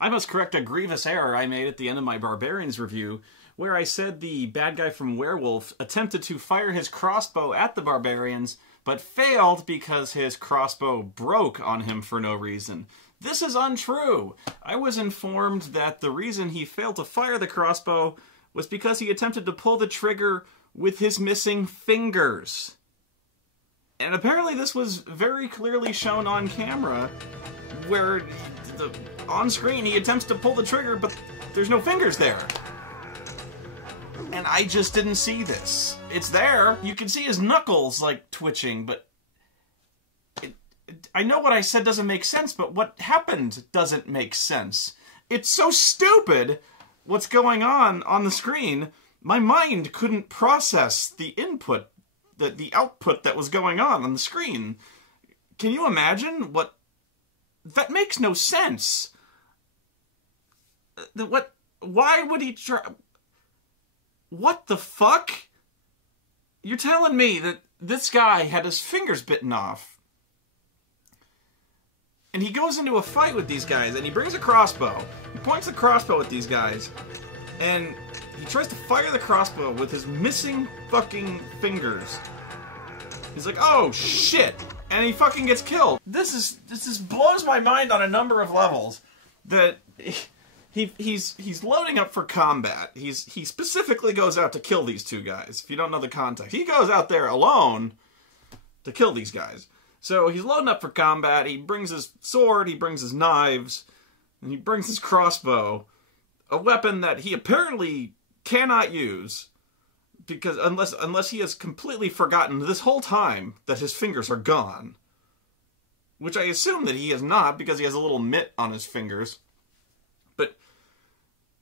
I must correct a grievous error I made at the end of my Barbarians review, where I said the bad guy from Werewolf attempted to fire his crossbow at the Barbarians, but failed because his crossbow broke on him for no reason. This is untrue. I was informed that the reason he failed to fire the crossbow was because he attempted to pull the trigger with his missing fingers. And apparently this was very clearly shown on camera, where on screen he attempts to pull the trigger, but there's no fingers there. And I just didn't see this. It's there. You can see his knuckles, like, twitching, but I know what I said doesn't make sense, but what happened doesn't make sense. It's so stupid what's going on the screen. My mind couldn't process the input, the output that was going on the screen. Can you imagine what... That makes no sense. What? Why would he try... What the fuck? You're telling me that this guy had his fingers bitten off. And he goes into a fight with these guys, and he brings a crossbow. He points the crossbow at these guys, and he tries to fire the crossbow with his missing fucking fingers. He's like, oh shit! And he fucking gets killed. This blows my mind on a number of levels. That he's loading up for combat. He specifically goes out to kill these two guys. If you don't know the context, he goes out there alone to kill these guys. So he's loading up for combat. He brings his sword, he brings his knives, and he brings his crossbow, a weapon that he apparently cannot use, because unless he has completely forgotten this whole time that his fingers are gone. Which I assume that he has not, because he has a little mitt on his fingers. But,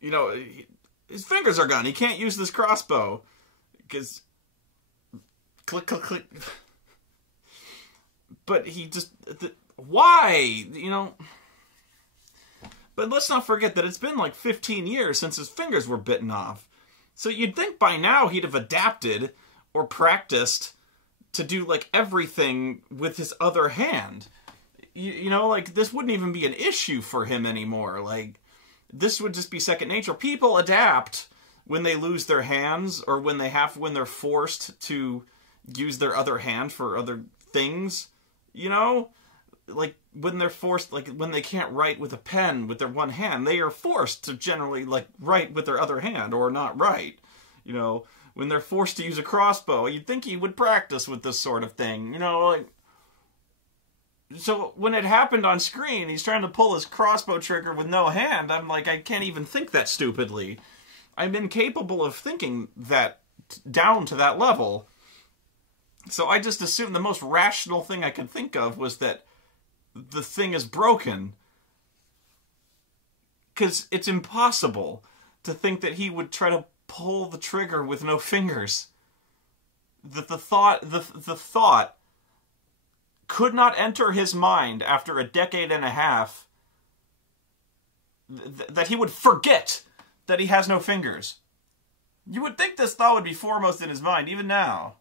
you know, his fingers are gone. He can't use this crossbow, because... Click, click, click. But he just... Why? You know... But let's not forget that it's been like 15 years since his fingers were bitten off. So you'd think by now he'd have adapted or practiced to do like everything with his other hand. You know, like this wouldn't even be an issue for him anymore. Like this would just be second nature. People adapt when they lose their hands or when they're forced to use their other hand for other things, you know? Like, when they're forced, like, when they can't write with a pen with their one hand, they are forced to generally, like, write with their other hand, or not write. You know, when they're forced to use a crossbow, you'd think he would practice with this sort of thing, you know, like... So, when it happened on screen, he's trying to pull his crossbow trigger with no hand, I'm like, I can't even think that stupidly. I'm incapable of thinking that down to that level. So I just assumed the most rational thing I could think of was that the thing is broken. Because it's impossible to think that he would try to pull the trigger with no fingers. The thought could not enter his mind after a decade and a half that he would forget that he has no fingers. You would think this thought would be foremost in his mind, even now.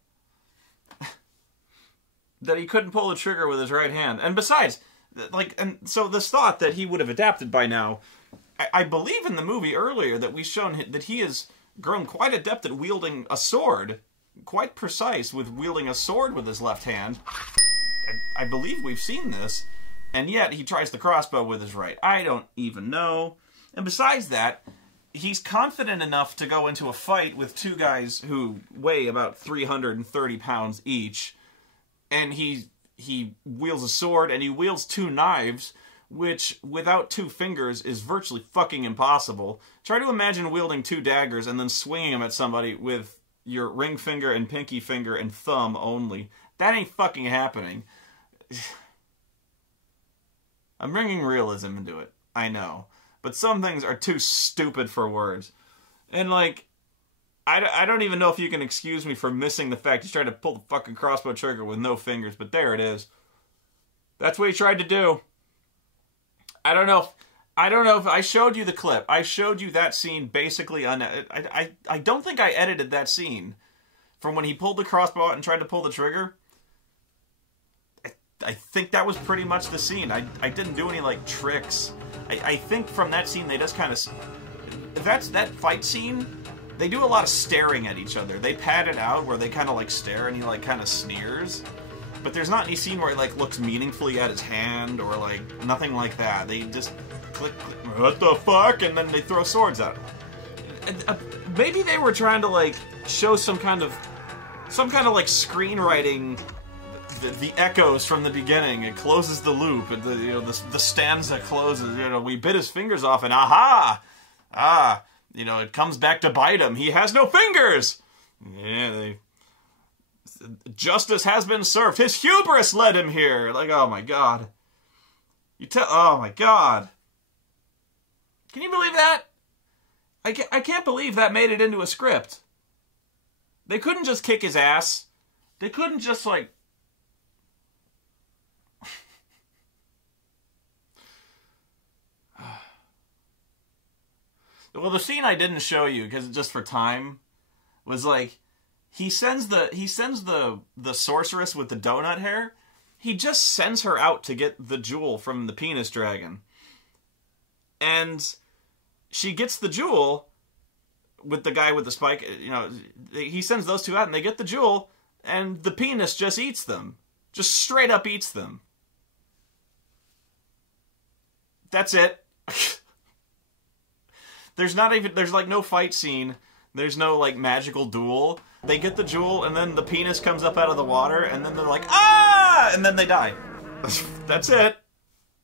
That he couldn't pull the trigger with his right hand. And besides, like, and so this thought that he would have adapted by now, I believe in the movie earlier that we've shown that he has grown quite adept at wielding a sword, quite precise with wielding a sword with his left hand. I believe we've seen this, and yet he tries the crossbow with his right. I don't even know. And besides that, he's confident enough to go into a fight with two guys who weigh about 330 pounds each, and he wields a sword, and he wields two knives, which, without two fingers, is virtually fucking impossible. Try to imagine wielding two daggers and then swinging them at somebody with your ring finger and pinky finger and thumb only. That ain't fucking happening. I'm bringing realism into it, I know. But some things are too stupid for words. And, like, I don't even know if you can excuse me for missing the fact he's trying to pull the fucking crossbow trigger with no fingers, but there it is. That's what he tried to do. I don't know if I showed you the clip. I showed you that scene basically I don't think I edited that scene from when he pulled the crossbow out and tried to pull the trigger. I think that was pretty much the scene. I didn't do any, like, tricks. I think from that scene they just kind of... That fight scene, they do a lot of staring at each other. They pad it out where they kind of like stare and he like kind of sneers. But there's not any scene where he like looks meaningfully at his hand or like nothing like that. They just click, what the fuck, and then they throw swords at him. Maybe they were trying to like show some kind of like screenwriting, the echoes from the beginning. It closes the loop, and the stanza closes. We bit his fingers off, and it comes back to bite him. He has no fingers. Yeah, justice has been served. His hubris led him here. Like, oh my god. Oh my god. Can you believe that? I can't believe that made it into a script. They couldn't just kick his ass. They couldn't just, like... Well, the scene I didn't show you, because just for time, was like... He sends the sorceress with the donut hair. He just sends her out to get the jewel from the penis dragon. And she gets the jewel with the guy with the spike. He sends those two out and they get the jewel, and the penis just eats them. Just straight up eats them. That's it. There's like no fight scene. There's no like magical duel. They get the jewel, and then the penis comes up out of the water, and then they're like, ah! And then they die. That's it.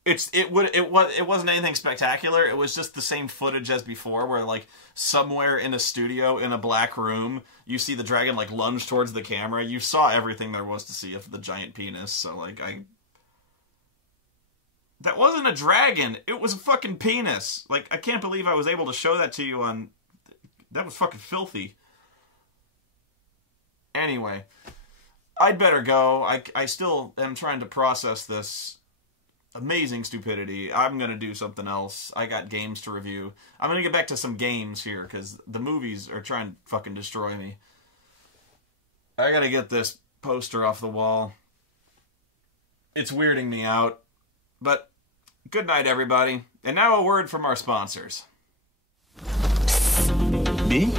It wasn't anything spectacular. It was just the same footage as before, where like somewhere in a studio in a black room, you see the dragon like lunge towards the camera. You saw everything there was to see of the giant penis. So like that wasn't a dragon. It was a fucking penis. Like, I can't believe I was able to show that to you on... That was fucking filthy. Anyway, I'd better go. I still am trying to process this amazing stupidity. I'm going to do something else. I got games to review. I'm going to get back to some games here, because the movies are trying to fucking destroy me. I got to get this poster off the wall. It's weirding me out. But, good night, everybody. And now a word from our sponsors. Me?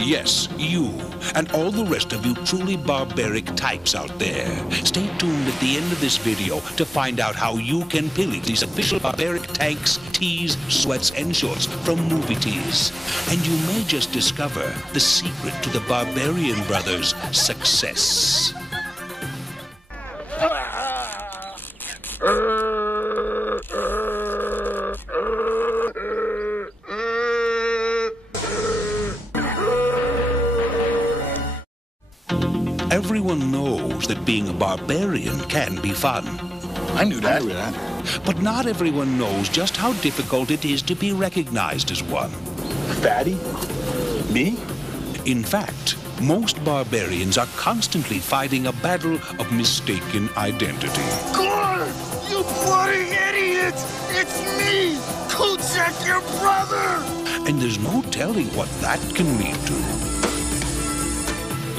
Yes, you, and all the rest of you truly barbaric types out there. Stay tuned at the end of this video to find out how you can pillage these official barbaric tanks, tees, sweats, and shorts from Movie Tees. And you may just discover the secret to the Barbarian Brothers' success. Everyone knows that being a barbarian can be fun. I knew that. But not everyone knows just how difficult it is to be recognized as one. Fatty? Me? In fact, most barbarians are constantly fighting a battle of mistaken identity. Gore! You bloody idiot! It's me! Kuchek, your brother! And there's no telling what that can lead to.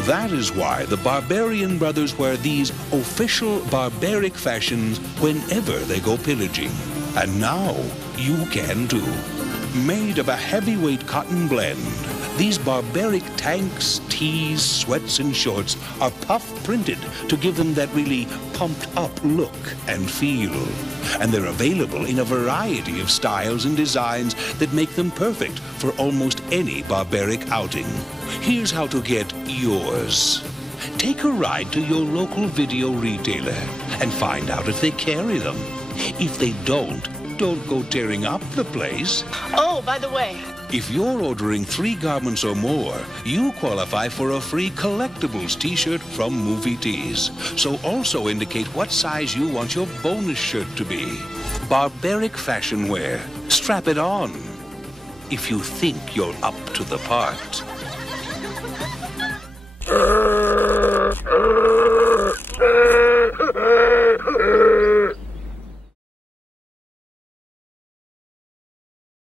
That is why the Barbarian Brothers wear these official barbaric fashions whenever they go pillaging. And now you can too. Made of a heavyweight cotton blend, these barbaric tanks, tees, sweats, and shorts are puff printed to give them that really pumped up look and feel. And they're available in a variety of styles and designs that make them perfect for almost any barbaric outing. Here's how to get yours. Take a ride to your local video retailer and find out if they carry them. If they don't go tearing up the place. Oh, by the way, if you're ordering 3 garments or more, you qualify for a free collectibles t-shirt from Movie Tees. So also indicate what size you want your bonus shirt to be. Barbaric fashion wear. Strap it on. If you think you're up to the part.